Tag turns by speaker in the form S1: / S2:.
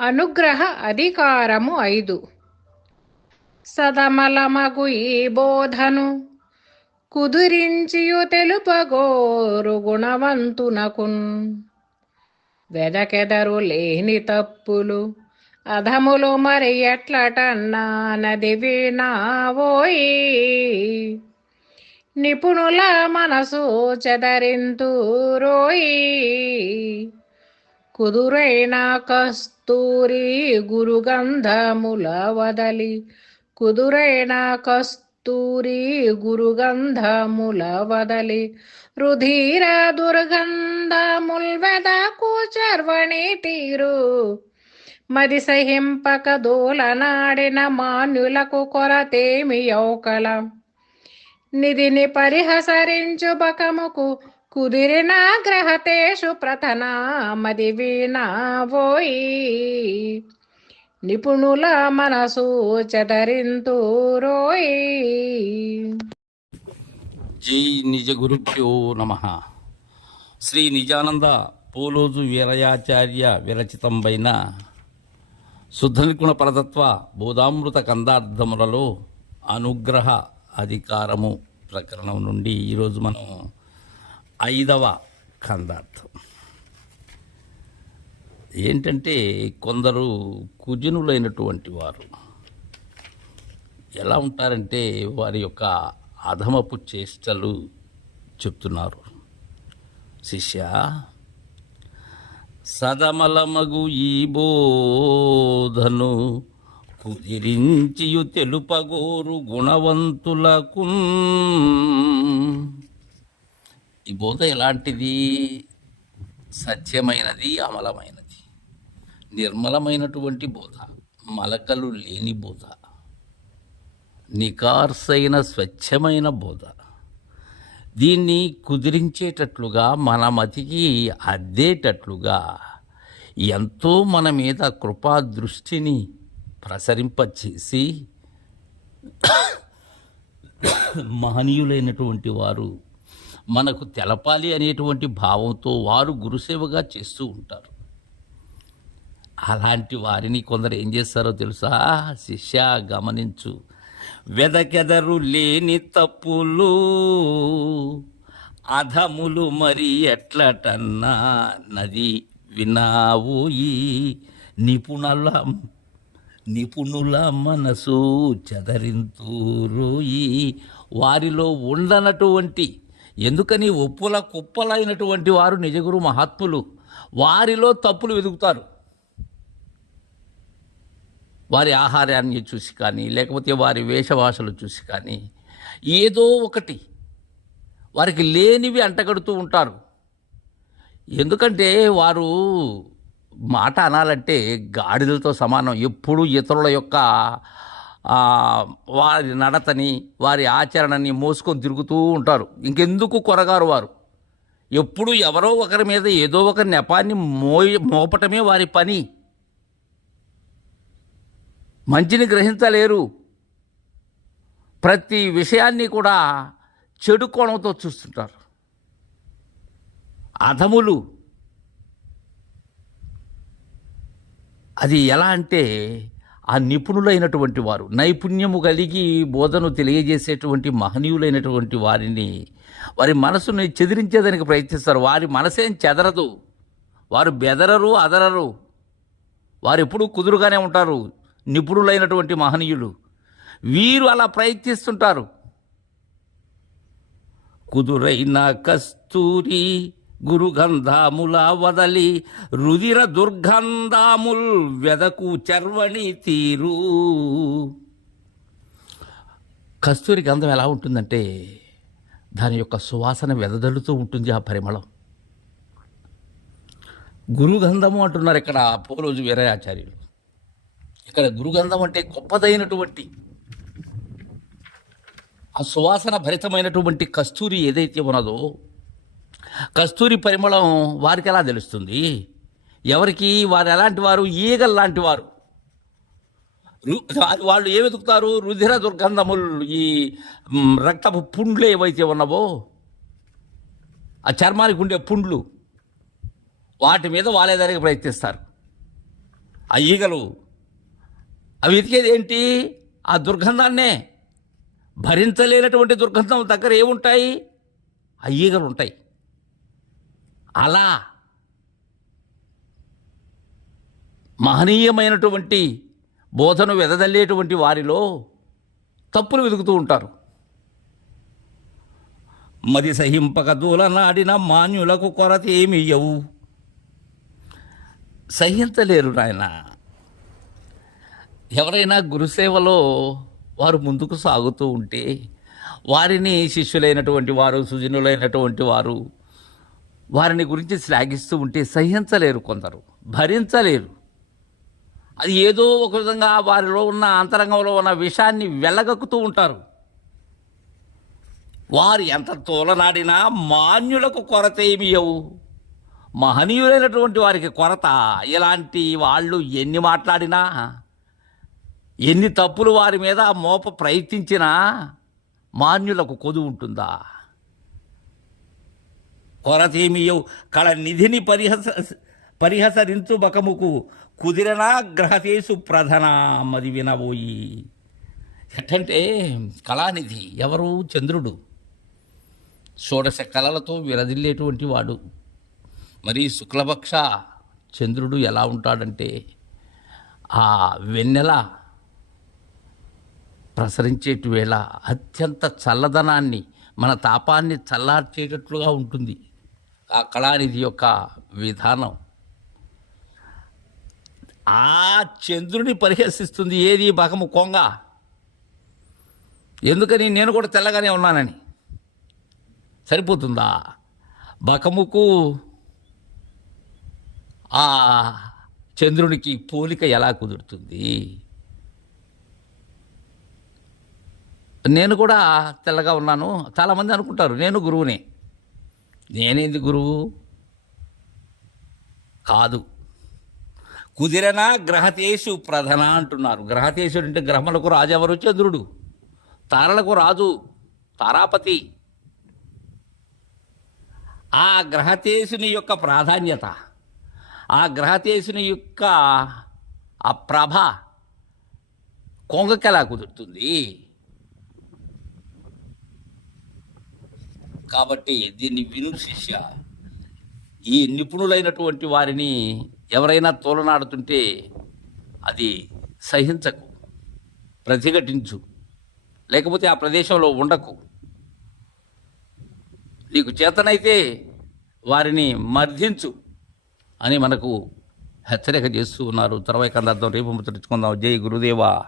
S1: అనుగ్రహ అధికారము ఐదు. సదమలమగు ఈ బోధను కుదురించియు తెలుపగోరు గుణవంతునకున్. వెదకెదరు లేని తప్పులు అధములు మరి ఎట్లటన్నా నది వినావోయి నిపుణుల మనసు చెదరింతురోయి. కుదురైనా కస్తూరి గురుగంధముల వదలి కుదురైన కస్తూరి గురుగంధముల వదలి రుధిర దుర్గంధముల్ వెదకు చర్వణి తీరు మది సహింపక దోలనాడిన మాన్యులకు కొరతేమి యౌకల. నిధిని పరిహసరించు బకముకు కుదిరినా గ్రహతేషు ప్రథనా మది వీణావోయి నిపుణుల మనసు చదరింతూరోయి
S2: జై నిజ గురుభ్యో నమ. శ్రీ నిజానంద పోలోజు వీరయాచార్య విరచితంబైన శుద్ధ పరతత్వ బోధామృత కందార్థములలో అనుగ్రహ అధికారము ప్రకరణం నుండి ఈరోజు మనం ఐదవ కందార్థం. ఏంటంటే కొందరు కుజనులైనటువంటి వారు ఎలా ఉంటారంటే వారి యొక్క అధమపు చేష్టలు చెప్తున్నారు. శిష్య సదమలమగు ఈ బోధను కుదిరించియు తెలుపగోరు గుణవంతులకు ఈ బోధ ఎలాంటిది? సత్యమైనది అమలమైనది. నిర్మలమైనటువంటి బోధ మలకలు లేని బోధ నికార్సైన స్వచ్ఛమైన బోధ. దీన్ని కుదిరించేటట్లుగా మన మతికి అద్దేటట్లుగా ఎంతో మన మీద కృపా దృష్టిని ప్రసరింపచేసి మహనీయులైనటువంటి వారు మనకు తెలపాలి అనేటువంటి భావంతో వారు గురుసేవగా చేస్తూ ఉంటారు. అలాంటి వారిని కొందరు ఏం చేస్తారో తెలుసా? శిష్య గమనించు. వెదకెదరు లేని తప్పులు అధములు మరి ఎట్లటన్నా నది వినావు ఈ నిపుణుల నిపుణుల మనసు చెదరింతురోయి వారిలో ఉండనటువంటి ఎందుకని ఒప్పుల కుప్పలైనటువంటి వారు నిజగురు మహాత్ములు? వారిలో తప్పులు వెతుకుతారు. వారి ఆహారాన్ని చూసి కానీ లేకపోతే వారి వేషభాషలు చూసి కానీ ఏదో ఒకటి వారికి లేనివి అంటగడుతూ ఉంటారు. ఎందుకంటే వారు మాట అనాలంటే గాడిదలతో సమానం. ఎప్పుడూ ఇతరుల యొక్క వారి నడతని వారి ఆచరణని మోసుకొని తిరుగుతూ ఉంటారు. ఇంకెందుకు కొరగారు వారు? ఎప్పుడు ఎవరో ఒకరి మీద ఏదో ఒక నెపాన్ని మోయి మోపటమే వారి పని. మంచిని గ్రహించలేరు. ప్రతి విషయాన్ని కూడా చెడు కోణంతో చూస్తుంటారు. అధములు. అది ఎలా అంటే ఆ నిపుణులైనటువంటి వారు నైపుణ్యము కలిగి బోధను తెలియజేసేటువంటి మహనీయులైనటువంటి వారిని వారి మనసుని చెదిరించేదానికి ప్రయత్నిస్తారు. వారి మనసేం చెదరదు. వారు బెదరరు అదరరు. వారు ఎప్పుడూ కుదురుగానే ఉంటారు. నిపుణులైనటువంటి మహనీయులు. వీరు అలా ప్రయత్నిస్తుంటారు. కుదురైన కస్తూరి గురుగంధాముల వదలి రుదిర దుర్గంధాముల్ వెదకు చర్వణి తీరు. కస్తూరి గంధం ఎలా ఉంటుందంటే దాని యొక్క సువాసన వెదజల్లుతూ ఉంటుంది ఆ పరిమళం. గురుగంధము అంటున్నారు ఇక్కడ పోలోజు వీరయాచార్యులు. ఇక్కడ గురుగంధం అంటే గొప్పదైనటువంటి ఆ సువాసన భరితమైనటువంటి కస్తూరి ఏదైతే ఉన్నదో కస్తూరి పరిమళం వారికి ఎలా తెలుస్తుంది? ఎవరికి? వారు ఎలాంటి వారు? ఈగల్ లాంటి వారు. వాళ్ళు ఏ వెతుకుతారు? రుధిర దుర్గంధములు ఈ రక్తపు పుండ్లు ఏవైతే ఉన్నావో ఆ చర్మానికి ఉండే పుండ్లు వాటి మీద వాలేదానికి ప్రయత్నిస్తారు. ఆ ఈగలు అవి వెతికేది ఏంటి? ఆ దుర్గంధాన్నే భరించలేనటువంటి దుర్గంధం దగ్గర ఏముంటాయి? ఆ ఈగలు ఉంటాయి అలా మహనీయమైనటువంటి బోధను వెదజల్లేటువంటి వారిలో తప్పులు వెతుకుతూ ఉంటారు. మది సహింపక దూలనాడిన మాన్యులకు కొరత ఏమియ్యవు సహించలేరు నాయన. ఎవరైనా గురుసేవలో వారు ముందుకు సాగుతూ ఉంటే వారిని శిష్యులైనటువంటి వారు సుజనులైనటువంటి వారు వారిని గురించి శ్లాఘిస్తూ ఉంటే సహించలేరు కొందరు భరించలేరు. అది ఏదో ఒక విధంగా వారిలో ఉన్న అంతరంగంలో ఉన్న విషాన్ని వెళ్ళగక్కుతూ ఉంటారు. వారు ఎంత తోలనాడినా మాన్యులకు కొరత ఏమియవు మహనీయులైనటువంటి వారికి కొరత ఇలాంటి వాళ్ళు ఎన్ని మాట్లాడినా ఎన్ని తప్పులు వారి మీద మోప ప్రయత్నించినా మాన్యులకు కొదు ఉంటుందా? కొరతేమియవు కళ నిధిని పరిహస పరిహసరించు బకముకు కుదిరనా గ్రహతేసు ప్రధన మది వినబోయి. ఎట్టంటే కళానిధి ఎవరు? చంద్రుడు. షోడశ కళలతో విరదిల్లేటువంటి వాడు. మరి శుక్లపక్ష చంద్రుడు ఎలా ఉంటాడంటే ఆ వెన్నెల ప్రసరించేటి వేళ అత్యంత చల్లదనాన్ని మన తాపాన్ని చల్లార్చేటట్లుగా ఉంటుంది. ఆ కళానిధి యొక్క విధానం. ఆ చంద్రుని పరిహసిస్తుంది ఏది? బకము కొంగ. ఎందుకని? నేను కూడా తెల్లగానే ఉన్నానని. సరిపోతుందా? బకముకు ఆ చంద్రునికి పోలిక ఎలా కుదురుతుంది? నేను కూడా తెల్లగా ఉన్నాను. చాలామంది అనుకుంటారు. నేను గురువునే. నేనేంది గురువు? కాదు. కుదిరనా గ్రహతేశు ప్రధన అంటున్నారు. గ్రహతేశుడు అంటే గ్రహములకు రాజు ఎవరు? చంద్రుడు. తారలకు రాజు తారాపతి. ఆ గ్రహతేశుని యొక్క ప్రాధాన్యత ఆ గ్రహతేశుని యొక్క ఆ ప్రభ కొంగకెలా కుదురుతుంది? కాబట్టి దీన్ని విను శిష్య. ఈ నిపుణులైనటువంటి వారిని ఎవరైనా తోలనాడుతుంటే అది సహించకు ప్రతిఘటించు లేకపోతే ఆ ప్రదేశంలో ఉండకు. నీకు చేతనైతే వారిని మర్దించు అని మనకు హెచ్చరిక చేస్తూ ఉన్నారు. తర్వాత కందార్థం రేపు ముచ్చరించుకుందాం జై గురుదేవా.